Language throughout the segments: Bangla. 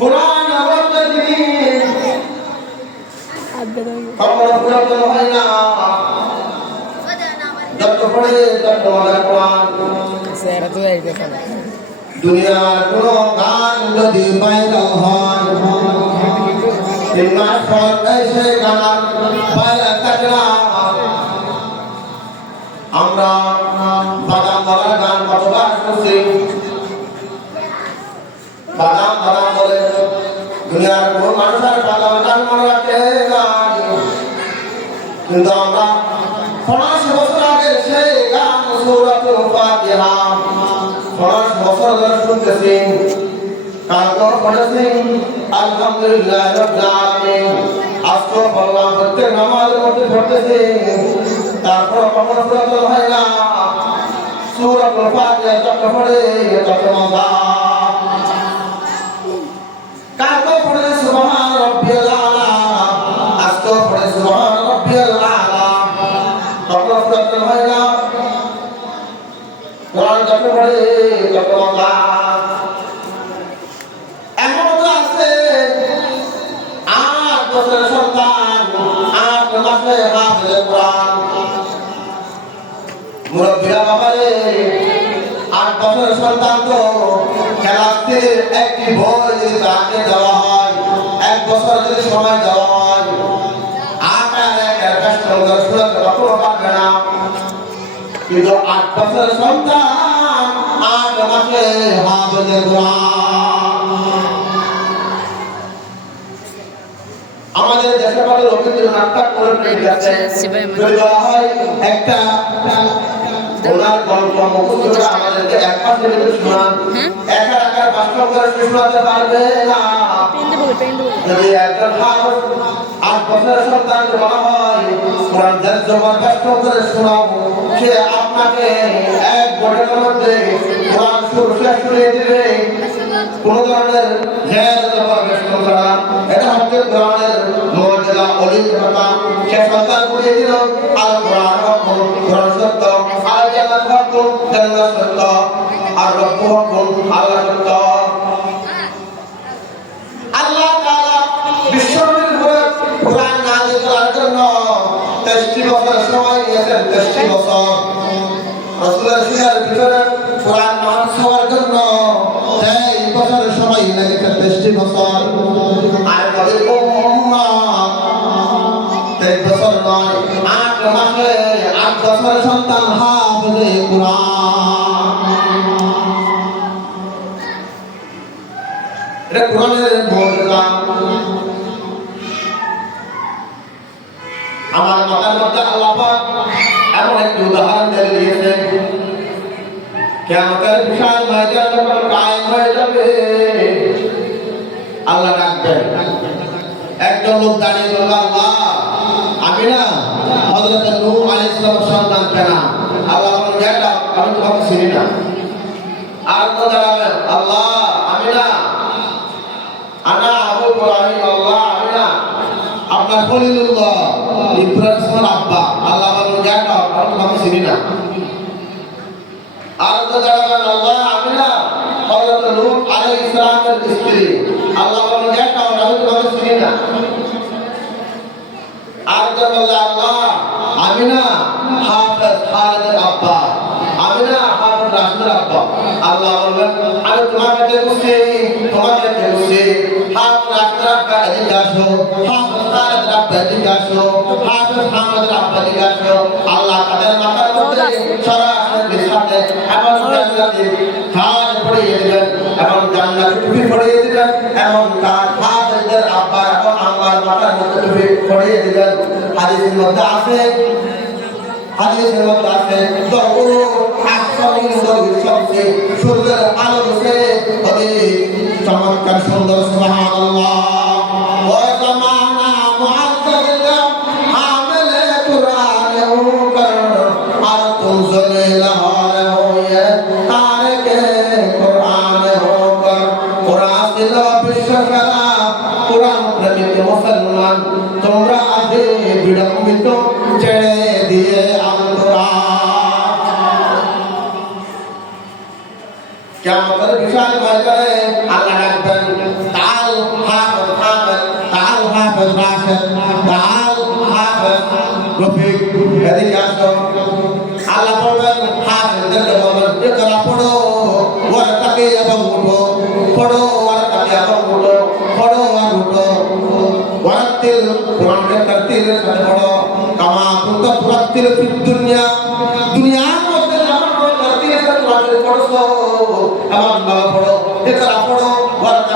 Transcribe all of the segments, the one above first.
কোরআন বলতেছি কখনো পুরাতন হয় না, যত পড়ে তত মজা কোরআন। দুনিয়ার কোন গান যদি ভাইরাল হয়, 3 মাস পর এসে গান ভাইরাল থাকে না। আমরা বাদাম বাবার গান কতবার শুনছি, বাদাম বাদাম বলে দুনিয়ার কোন মানুষ আর বাদাম গান মনে রাখে নাই, কিন্তু আমরা 50 বছর আগে সেই গান সূরাতুল ফাতিহা 50 বছর ধরে শুনতেছি, তারপর পড়েছি আলহামদুলিল্লাহ রাব্বিল আলামিন। আজকে বললাম প্রত্যেক নামাজের মধ্যে পড়তেছি, তারপর কখনো পুরাতন হয় না। সূরাতুল ফাতিহা যত পড়ে তত মজা। কালকে পড়ে সুবহান রাব্বিয়াল আলা, আজকে পড়ে সুবহান রাব্বিয়াল আলা, কখনো পুরাতন হয় না। কোরআন যত পড়ে তত মজা। এমন তো আছে 8 বছরের সন্তান 8 মাসে হাফেজ কোরআন। মুরব্বিরা বাবারে 8 বছরের সন্তান তো খেলাতে একটি বই যদি তাকে দেওয়া হয়, 1 বছর যদি সময় দেওয়া হয়, 8 আর 1 কষ্ট করে শুনতে কখনো পারবে না। কিন্তু 8 বছরের সন্তান 8 মাসে হাফেজ কোরআন। আমাদের দেশে বলে রবীন্দ্রনাথ ঠাকুরের কবিতা আছে, যদি বলা হয় একটা ওনার গল্প মুখস্থ করে আমাদেরকে 1 মাসের ভিতরে শোনান, একা একা বাস্তব করে শোনাতে পারবে না। যদি একজন 8 বছরের সন্তানকে বলা হয় কোরআন জবান বাস্তব করে শোনাবো, সে আপনাকে 1 বছরের মধ্যে কোরআন শেষ করে দিবে। কোন ধরনের জ্ঞান জবান ব্যস্ত করা, এটা হচ্ছে কোরআনের মর্যাদা অলিকতা। সে সন্তান বুঝিয়ে দিল আল কোরআন হক, কোরআন সত্য, আর জান্নাত হক, জান্নাত সত্য, আর রব্বু হক, আল্লাহ সত্য। আল্লাহ তাআলা বিশ্বনবীর উপরে কোরআন নাযিল করার জন্য 63 বছর সময় নিয়েছেন। 63 বছর রাসূলের সিনার ভিতরে কোরআন নাযিল হওয়ার জন্য 23 বছর সময় লেগেছে। 63 বছর। আর নবীর উম্মাহ 23 বছর নয়, 8 মাসে 8 বছরের সন্তান হাফেজে কোরআন। এটা কোরআনের মুজিজা। আমার মাথার মধ্যে আল্লাহ পাক এমন একটি উদাহরণ দিয়ে দিয়েছেন, কিয়ামতের বিশাল ময়দান যখন কায়েম হয়ে যাবে, আল্লাহ ডাকবেন। একজন লোক দাঁড়িয়ে বলল, আল্লাহ আমি না হযরত নূহ আলাইহিস সালামের সন্তান কেনা। আল্লাহ বললেন, এটা আমি তোমাকে চিনি না। আর তো দাঁড়াবেন, আল্লাহ আমি না আনা আবু ইব্রাহিম, আল্লাহ আমি না আপনার খলিলুল্লাহ ইব্রাহিমের আব্বা। আল্লাহ বললেন, এটা আমি তোমাকে চিনি না। আর তো দাঁড়াবেন, আল্লাহ আমি না হযরত নূহ আলাইহিস সালামের স্ত্রী। আল্লাহ বললেন, এটা আমি তোমাকে চিনি না। আর তো বললেন, আল্লাহ আমি না হাফেজ খালিদের আব্বা, আমি না হাফেজ রাশিদের আব্বা। আল্লাহ বললেন, আমি তোমাকে দেখছি, তোমাকে দেখছি। হাফেজ রাশিদের আব্বা এদিকে আসো, হাফেজ খালিদের আব্বা এদিকে আসো, হাফেজ হামিদের আব্বা এদিকে আসো। আল্লাহ তাদের মাথার মধ্যে সরাসরি সাথে এমন জান্নাতি তাজ পরিয়ে দিবেন, এবং জান্নাতি টুপি পরিয়ে দিবেন, এবং তার হাফেজদের আব্বা এবং আম্মার মাথার মধ্যে টুপি পরিয়ে দিবেন। হাদিসের মধ্যে আছে, হাদিসের মধ্যে আছে দরুদ আকসামিন দরুদ সবচেয়ে সূর্যের আলো সে অধিক চমৎকার সুন্দর। সুবহানাল্লাহ। ও জামানা মুআজ্জাল হামিলে কুরআন হুকর আর তুম জলিল হর হোয়ে তারকে কুরআন হুকর। কুরআন দিল বিশ্বসারা কুরআন প্রেমিক মুসলমান, তোমরা আজে বিড়ম্বিত ছেড়ে দিয়ে আল কুরআন। কিয়ামতের বিশাল ময়দানে আল্লাহ ডাকবেন, তাল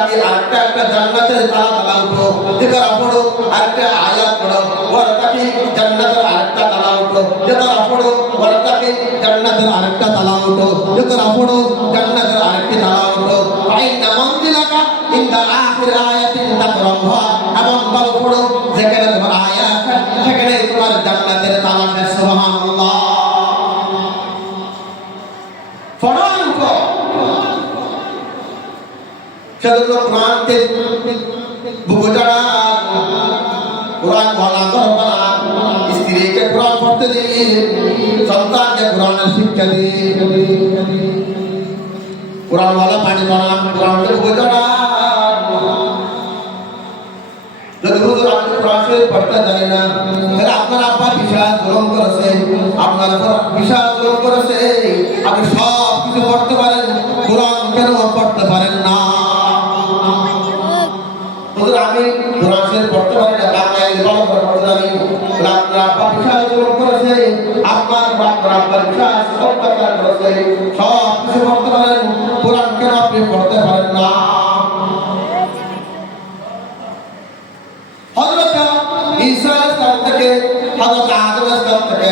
তাকে আরেকটা জান্নাতের তালা উঠো। এবার পড়ো আরেকটা আয়াত পড়ো, ওরা তাকে জান্নাতের আরেকটা তালা উঠো। এবার পড়ো ওরা তাকে জান্নাতের আরেকটা তালা উঠো। এবার পড়ো জান্নাতের আরেকটি তালা উঠো। আইনা মন্দিরাকা ইনদা আখির আয়াতিন তাকরামহা, এবং বল পড়ো যেখানে তোমার আয়াত সেখানে তোমার জান্নাতের তালা শেষ। সুবহানাল্লাহ। ফরমান উঠো। সেজন্য কোরআনকে বুকে চড়ান, কোরআন বলা করবা, স্ত্রীকে কোরআন পড়তে দিন, সন্তানকে কোরআনের শিক্ষা দিন। কোরআন ওয়ালা পানি বানান, কোরআনকে বুকে চড়ান। যদি হুজুর আপনি কোরআন শরীফ পড়তে জানেন না, তাহলে আপনার আব্বা বিশাল জুলুম করেছে, আপনার উপর বিশাল জুলুম করেছে। আপনি সব কিছু পড়তে পারেন, কোরআন কেন পড়তে পারেন না? আমি কোরআন শরীফ পড়তে পারি না, বাংলায় ভালো করে পড়তে জানি। আপনার আব্বা বিশাল জুলুম করেছে, আপনার আব্বা বিশাল অত্যাচার করেছে, সব কিছু পড়তে পারেন, কোরআন কেন আপনি পড়তে পারেন না? হযরত ঈসা আলাইহিস সালাম থেকে হযরত আদম আলাইহিস সালাম থেকে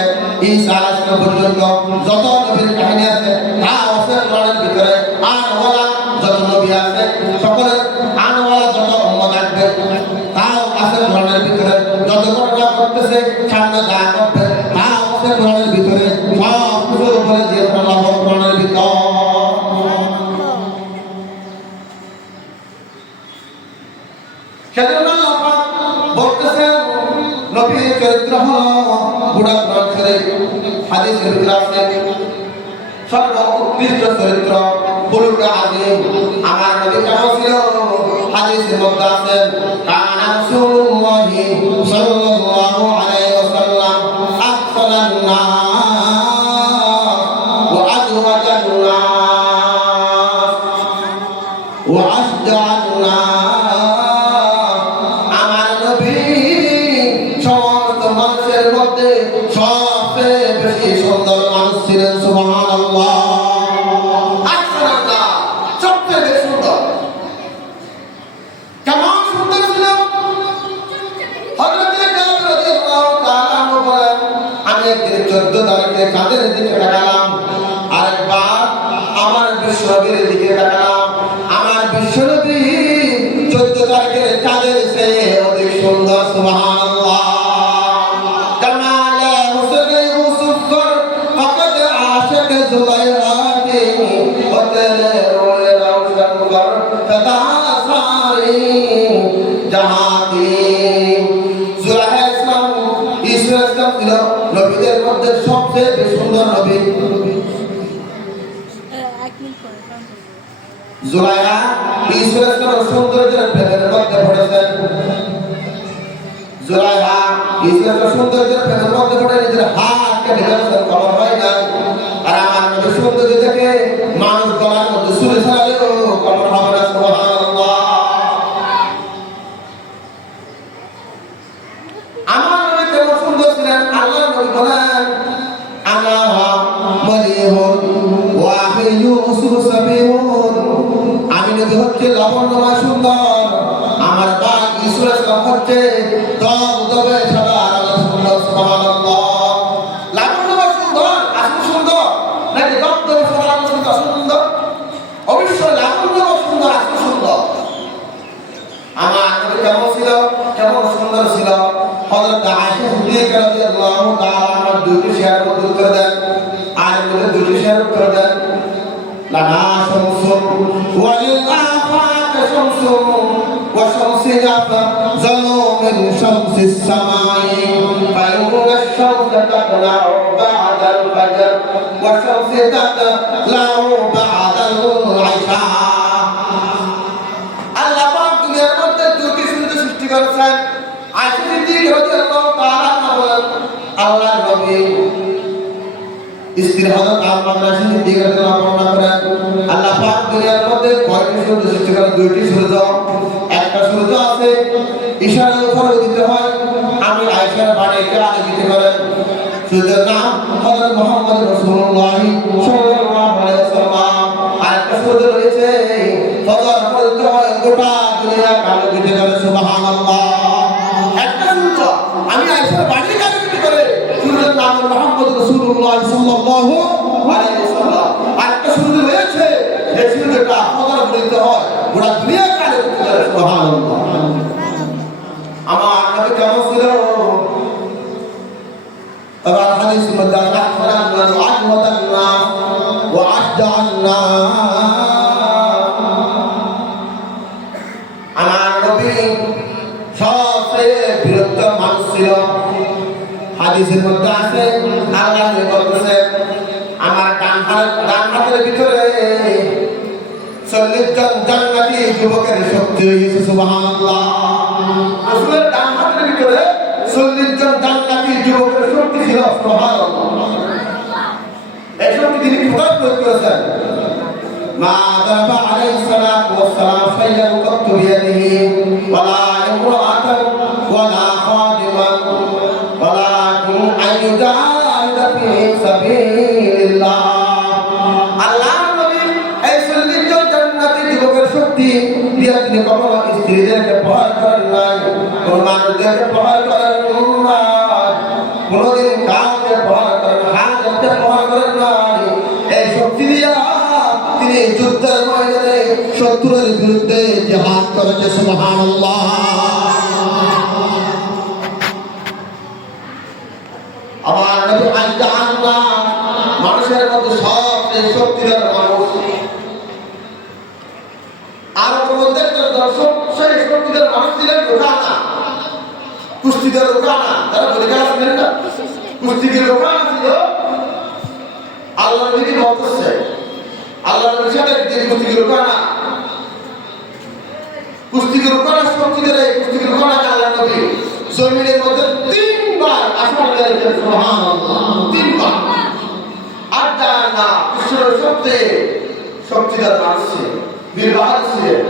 ঈসা আলাইহিস সালাম পর্যন্ত যত নবীর কাহিনী আছে তা আছে কোরআনের ভিতরে। আর ওলা যত নবী আছে সকলের আনওয়ালা যত উম্মত আসবে তাও আছে কোরআনের ভিতরে। যত ঘটনা ঘটতেছে সামনে যা ঘটবে তাও আছে কোরআনের ভিতরে। সব কিছু বলে দিয়ে আল্লাহ কোরআনের ভিতর। সেজন্য আল্লাহ বলতেছেন নবীর চরিত্র হলো বুড়া কোরআন শরীফ। হাদিসের ভিতরে আছে সর্বোৎকৃষ্ট চরিত্র বুলুগ আযীম। আমার নবী কেমন ছিল? হাদিসের মধ্যে আছে কানা রাসূলুল্লাহি সাল্লাল্লাহু আলাইহি ওয়াসাল্লাম আহসানান নাস ওয়া আজওয়াজান নাস ওয়া আশজাআন নাস। আমার নবী সমস্ত মানুষের মধ্যে সবচেয়ে বেশি সুন্দর মানুষ ছিলেন। সুবহানাল্লাহ। সবচেয়ে বেশি সুন্দর। কেমন সুন্দর ছিল? হযরত জাবের রাদিয়াল্লাহু তাআলা আনহু বলেন, আমি একদিন 14 তারিখে চাঁদের দিকে তাকালাম, আরেকবার আমার বিশ্বনবীর দিকে তাকালাম। আমার বিশ্বনবী 14 তারিখের চাঁদের চেয়ে অধিক সুন্দর। সুবহানাল্লাহ। জামালে হুসেন ইউসুফ কর ফকত আশিক জুলাইরাতি হতেলে রোয়ে রওশন কর সদা সারি জাহাতি। জুলাইহা ইসলাম ঈসা ইসলাম ছিল নবীদের মধ্যে সবচেয়ে বেশি সুন্দর নবী। জুলাইহা ঈসা ইসলামের সৌন্দর্যের প্রেমের মধ্যে পড়েছেন। জুলাইহা ঈসা ইসলামের সৌন্দর্যের প্রেমের মধ্যে পড়ে নিজের হাতকে ঢেকেছেন, খবর হয় না। আর আমার নবীর সৌন্দর্য দেখে মানুষ গলার মধ্যে ছুরি ছাড়ালেও খবর হবে না। সুবহানাল্লাহ। আমার নবী কেমন সুন্দর ছিলেন? আল্লাহ নবী বলেন আনা মালিহুন ওয়া আখি ইউসুফ সাবিহুন। আমি নবী হচ্ছে লাবণ্যময় সুন্দর, আমার ভাই ঈসা ইসলাম হচ্ছে দবদবে সাদা আর সুন্দর। সুবহানাল্লাহ। লাবণ্যময় সুন্দর, আসল সুন্দর নাকি দবদবে সাদা আর সুন্দর? অবশ্যই লাবণ্যময় সুন্দর, আসল সুন্দর। আমার নবী কেমন ছিল? কেমন সুন্দর ছিল? হযরত আয়েশা সিদ্দিকা রাদিয়াল্লাহু তাআলা আনহা দুটি শেয়ার উত্তর দেন, আর মধ্যে দুটি শেয়ার উত্তর দেন। লানা শামসুন ওয়া লিল আফাক শামসুন ওয়া শামসিনা জালু মিন শামসিস সামাই ফায়ুনা শামসা তাতলাউ বা'দাল ফাজর ওয়া শামসি তাতলাউ বা'দাল ইশা। আল্লাহ পাক দুনিয়ার মধ্যে দুটি সূর্য সৃষ্টি করেছেন। আয়েশা সিদ্দিকা রাদিয়াল্লাহু তাআলা আনহা বলেন, আল্লাহর নবী স্ত্রী হযরত আয়েশা সিদ্দিকা রাদিয়াল্লাহু বর্ণনা করেন, আল্লাহ পাক দুনিয়ার মধ্যে কয়টি সূর্য সৃষ্টি করেন? দুইটি সূর্য। একটা সূর্য আছে ইশারার উপর উদিত হয়, আমি আয়েশার বাড়িতে আলোকিত করেন। সূর্যের নাম হযরত মুহাম্মদ রাসূলুল্লাহ সাল্লাল্লাহু আলাইহি ওয়াসাল্লাম। আরেকটা সূর্য রয়েছে ফজর পর্যন্ত হয় গোটা সারা দুনিয়া কালো কেটে গেল সুবহানাল্লাহ একটা সূর্য আমি আয়েশার বাড়ি কালো কেটে করে সূর্যের নাম মুহাম্মদ রাসূলুল্লাহ সাল্লাল্লাহু আলাইহি ওয়াসাল্লাম আর একটা সূর্য রয়েছে এই সূর্যটা হাজার বলতে হয় গোটা দুনিয়া কালো কেটে গেল সুবহানাল্লাহ আমার নবী কেমন ছিল আবার হাদিস মধ্যে আখরান ওয়া আজওয়াদান নাস ওয়া আশজাআন নাস আমার নবী সবচেয়ে বীরত্ব মানুষ ছিল হাদিসের মধ্যে আছে আল্লাহ বলতেছে আমার ডান হাতের ভিতরে 40 জন জান্নাতি যুবকের শক্তি হয়েছে সুবহানাল্লাহ রাসূলের ডান হাতের ভিতরে 40 জন জান্নাতি যুবকের শক্তি ছিল সুবহানাল্লাহ এই শক্তি তিনি কোথায় প্রয়োগ করেছেন মা দাবা আলাইহিস সালাতু ওয়াস সালাম শাইয়ান কাতু বিয়াদিহি ওয়ালা ইমরাআতান ওয়ালা খাদিমান ওয়ালাকিন আইয়ুজাহিদা ফি সাবিলিল্লাহ আল্লাহ নবী এই 40 জন জান্নাতি যুবকের শক্তি দিয়ে তিনি কখনো স্ত্রীদেরকে প্রহার করেন নাই কোন মানুষদেরকে প্রহার করেন নাই কোনদিন কাউকে প্রহার করেন হাজারকে প্রহার করেন নাই এই শক্তি দিয়া তিনি যুদ্ধের ময়দানে শত্রুর বিরুদ্ধে জিহাদ করেছে সুবহানাল্লাহ আমার নবী আল্লাহ মানুষের মধ্যে সবচেয়ে শক্তিধর মানুষ আরবের মধ্যে দর্শক সেই শক্তিধর মানুষ ছিলেন রুকানা কুস্তিদের রুকানা তারা বলে গেল ছিলেন না কুস্তিদের রুকানা ছিল আল্লাহ নবী বলতেছে আল্লাহ নবী সাথে কুস্তিদের রুকানা কুস্তিদের রুকানা শক্তিদের এই কুস্তিদের রুকানা আল্লাহ নবী জমিনের মধ্যে 3 বার আসমান করেছেন সুবহানাল্লাহ 3 বার আর জানা বিশ্বের সবচেয়ে শক্তিধর মানুষ ছিল বীর বাহাদুর ছিলেন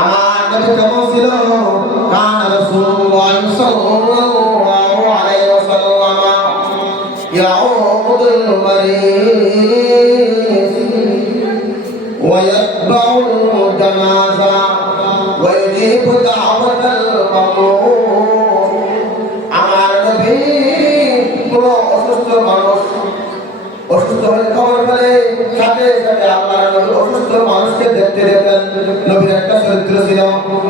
আমার নবী কেমন ছিল কানা রাসূলুল্লাহ সাল্লাল্লাহু আলাইহি ওয়াসাল্লাম ইয়াউদুল মারিদ ওয়া ইয়াতবাউল জানাজা ওয়া ইউজিবু দাওয়াতাল মামলুক আমার নবী কোন অসুস্থ মানুষ অসুস্থ হয়ে খবর পেলে সাথে সাথে আল্লাহ নবী অসুস্থ মানুষকে দেখতে যেতেন নবীর একটা চরিত্র ছিল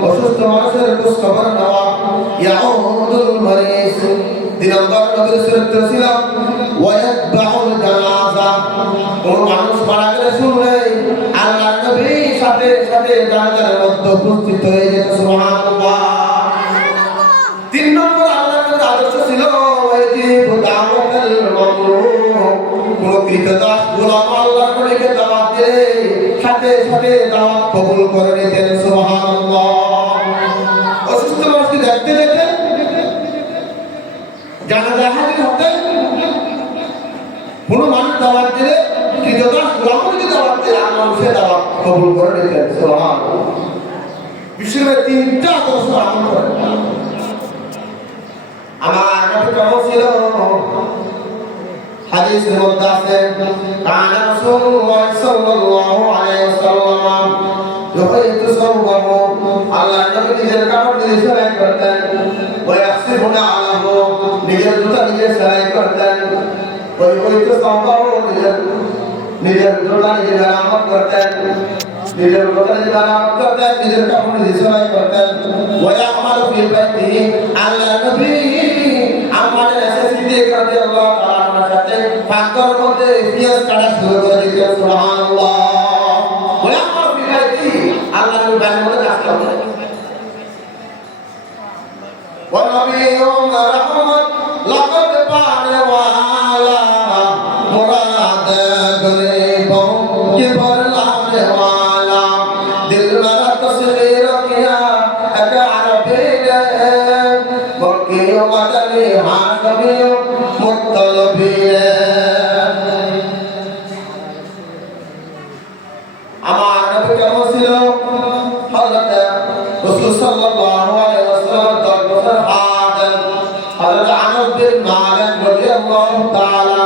অসুস্থ মানুষের খোঁজ খবর নেওয়া ইয়াউদুল মারিদ 2 নম্বর নবীর চরিত্র ছিল ওয়ায়াতবাউল জানাজা কোন মানুষ মারা গেলে শুনলে আল্লাহ নবী সাথে সাথে জানাজার মধ্যে উপস্থিত হয়ে যেত সুবহানাল্লাহ 3 নম্বর আল্লাহ নবীর আদর্শ ছিল ওয়াজিবু দাওয়াতাল মামলুক কোন কৃতদাস গোলাম আল্লাহর নবীকে দাওয়াত দিলে সাথে সাথে দাওয়াত কবুল করে নিতেন সুবহানাল্লাহ অসুস্থ মানুষকে দেখতে যেতেন জানাজা হাজির হতেন কোন মানুষ দাওয়াত দিলে কৃতদাস গোলামকে দাওয়াত দিলে আল্লাহ সে দাওয়াত কবুল করে নিতেন সুবহানাল্লাহ বিশ্বের 3টা আদর্শ আমল করেন আমার নবী কেমন ছিল হাদিসের মধ্যে আছে কানা রাসূলুল্লাহ সাল্লাল্লাহু আলাইহি ওয়াসাল্লাম যখন সাওবাহু আল্লাহ নবী নিজের কাপড় দিয়ে সেলাই করতেন ওয়া ইয়াসিবুনা আলাহু নিজের জুতা নিজে সেলাই করতেন ওই তো সাওবাহু নিজের জুতা নিজে মেরামত করতেন নিজের জুতা নিজে মেরামত করতেন নিজের কাপড় নিজে সেলাই করতেন ওয়া ইয়ামালু ফি বাইতিহি আল্লাহ নবী আমাদের সিদ্দিক রাদিয়াল্লাহু তাআলা সাথে পাকর মধ্যে পিয়াজ কাটা শুরু করে দিতেন সুবহানাল্লাহ ওয়া আমার বিদায়টি আল্লাহর বাণী মধ্যে আসতে হবে ওয়া নবিয়ুন রাহমাত লাকাদ পানে ওয়ালা মুরাদ গরিব কে বরলানে ওয়ালা দিল মারা তসগীর কিয়া এক আরবী বকি ওয়াদানি হাসবি মুত্তালবি আমার নবী কেমন ছিল হযরত রাসূল সাল্লাল্লাহু আলাইহি ওয়াসাল্লাম 10 বছর আদম হযরত আনাস বিন মালিক রাদিয়াল্লাহু তাআলা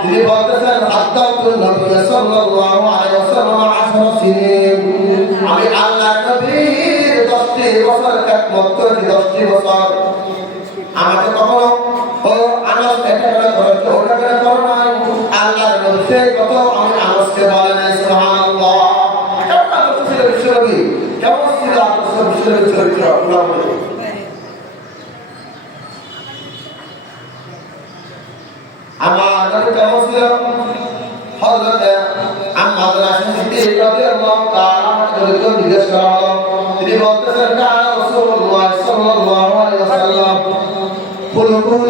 তিনি বলতেছেন আত্তাতুন নবী সাল্লাল্লাহু সাল্লাল্লাহু আলাইহি ওয়াসাল্লাম 10 সিনিন আমি আল্লাহর নবীর 10টি বছর খেদমত করেছি 10টি বছর আমাকে কখনো ও আনাস এটা করে করছো ওটা করে করো না আল্লাহর নবী সেই কথা আমি আনাসকে বলে নাই সুবহানাল্লাহ কেমন কথা ছিল বিশ্বনবী কেমন ছিল আপনার বিশ্বনবীর চরিত্র পুরো আমার নবী কেমন ছিল হযরত আম্মাদ সিদ্দিক রাদিয়াল্লাহু তাআলা আমাকে জিজ্ঞেস করা হলো তিনি বলতেছেন কানা রাসূলুল্লাহ সাল্লাল্লাহু আলাইহি ওয়াসাল্লাম খুলুকুল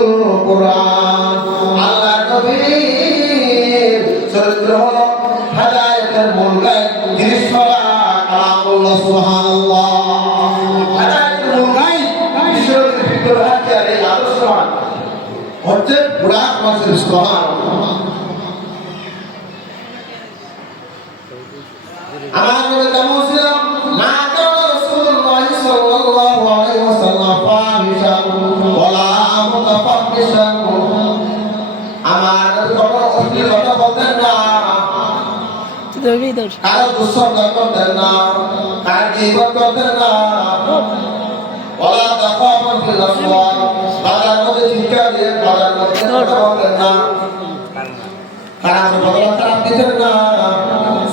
কুরআন আল্লাহর নবীর চরিত্র হলো হেদায়েতের মূল গাইড তিরিশ পারা কালামুল্লাহ সুবহানাল্লাহ হেদায়েতের মূল গাইড বিশ্বনবীর ভিতরে আছে এই আদর্শবান হচ্ছে পুরা মানুষের সুবহানাল্লাহ আমার নবী কেমন ছিল মা কানা রাসূলুল্লাহ সাল্লাল্লাহু আলাইহি ওয়াসাল্লাম ফাহিশান ওয়ালা মুতাফাহিশান আমার নবী কখনো অশ্লীল কথা বলতেন না কারো দুঃশব্দ করতেন না কারো গীবত করতেন না ওয়ালা তাফাহুম ফিল আসওয়াক বাজার মধ্যে চিৎকার দিয়ে বাজার মধ্যে কথা বলতেন না কারণ বদলা খারাপ দিতেন না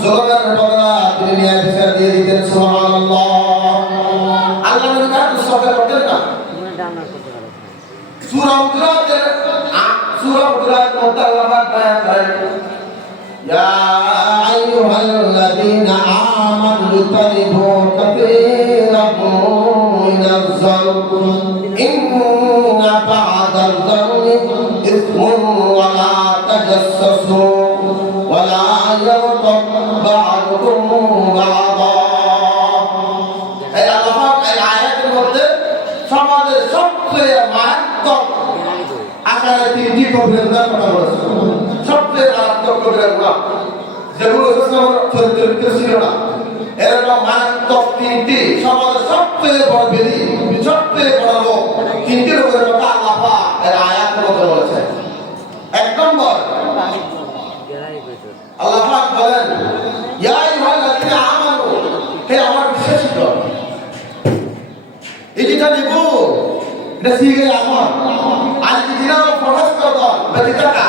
জোরের বদলা তিনি নিয়ে বিচার দিয়ে দিতেন সুবহানাল্লাহ আল্লাহ নবী কার দুঃশব্দ করতেন না সূরা হুজুরাত মধ্যে আল্লাহ পাক বয়ান করেন ইয়া আইয়ুহাল্লাযীনা আমানু তানিবু কাসীরাম মিনাজ যালম ইন্না বা'দাল যালমি ইসমুন ওয়া লা তাজাসসু ওয়া লা ইয়াগতাব বা'দুকুম বা'দা এই আল্লাহ পাক এই আয়াতের মধ্যে সমাজের সবচেয়ে মারাত্মক আকারে তিনটি কবিরার কথা বলেছেন সবচেয়ে মারাত্মক কবিরার গুনাহ যেগুলো চরিত্র ছিল না এরকম মারাত্মক তিনটি সমাজের সবচেয়ে বড় বেদি সবচেয়ে বড় লোক তিনটি লোকের কথা আল্লাহ পাক এর আয়াতের মধ্যে বলেছেন এক নম্বর আল্লাহ পাক বলেন ইয়া আইয়ুহাল্লাযীনা আমানু হে আমার বিশ্বাসীগণ এই যেটা নিব এটা শিখে আমার আজকে দিনা ফরজ করো বেদিকা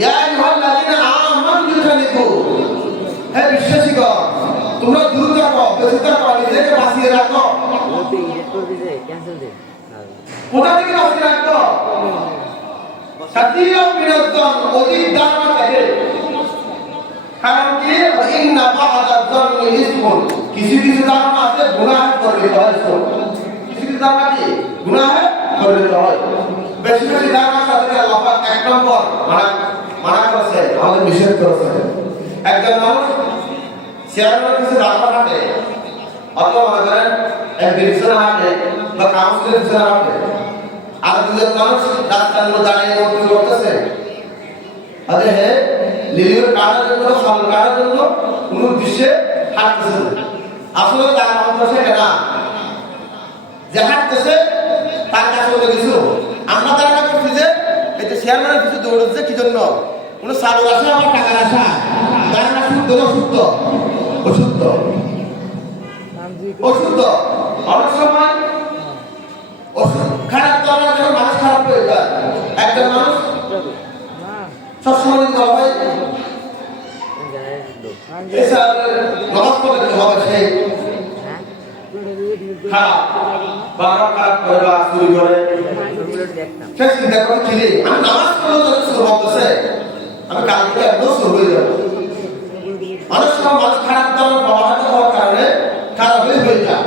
ইয়া আইয়ুহাল্লাযীনা আমানু যেটা নিব হে বিশ্বাসীগণ তোমরা দূর থাকো বেদিকা করো নিজেকে বাঁচিয়ে রাখো কোথা থেকে বাঁচিয়ে রাখো সাতিরা বিরোধন অধিক ধারণা থাকে কারণ কি ইন্না বা'দাল যালমি ইসমুন কিছু কিছু ধারণা আছে গুনাহ করবে কিছু ধারণা কি গুনাহ করবে হয় বেশি বেশি ধারণা সাথে আল্লাহ পাক এক নম্বর মানা করেছে আমাদের নিষেধ করেছে একজন মানুষ চেয়ারম্যানের কাছে ধারণা হাঁটে অথবা মনে করেন এক বিছানা হাঁটে বা কাউন্সিলের বিছানা হাঁটে আর দুজন মানুষ রাস্তার মধ্যে দাঁড়িয়ে মন্ত্রী করতেছে আরে হে লিলির কাটার জন্য সামনে কাটার জন্য কোন উদ্দেশ্যে হাঁটতেছে আসলে তার মন্ত্রসে কেনা যে হাঁটতেছে তার কাছে বলে কিছু আমরা ধারণা করছি যে এটা চেয়ারম্যানের কিছু দৌড়চ্ছে কি জন্য কোনো সালুর আসে আমার টাকার আসা ধারণা শুদ্ধ না শুদ্ধ অশুদ্ধ অশুদ্ধ অনেক সময় খারাপ তো আমরা যখন মানুষ খারাপ হয়ে যায় একজন মানুষ সবসময় যদি বলা হয় নমাজ পড়তে হবে সে খারাপ বারবার খারাপ করে বা চুরি করে সে চিন্তা করে চিনি আমি নামাজ পড়লেও যদি শুরু বলতেছে আমি কালকে একদম শুরু হয়ে যাবো অনেক সময় মানুষ খারাপ দামের প্রভাবিত হওয়ার কারণে খারাপ হয়ে যায়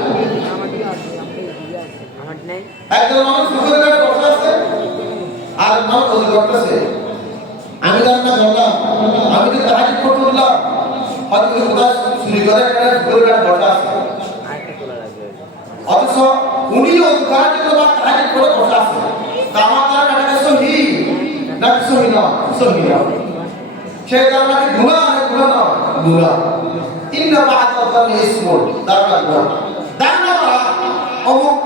একজন মানুষ পুকুরের ঘাটে বসে আছে আর মানুষ ওদের করতেছে আমি রান্না করলাম আমি তো তাহাজ্জুদ করতে উঠলাম হয়তো কোথাও চুরি করে এখানে পুকুরের ঘাটে বসে আছে অথচ উনিও তাহাজ্জুদ করে বা তাহাজ্জুদ করে বসে আছে তা আমার তার কাছে সহি না সহি না সেই কারণে গুনাহ না গুনাহ ইন্না বা'দাল যালমি ইসমুন দারুণ গুনাহ দারুণ করা অমুক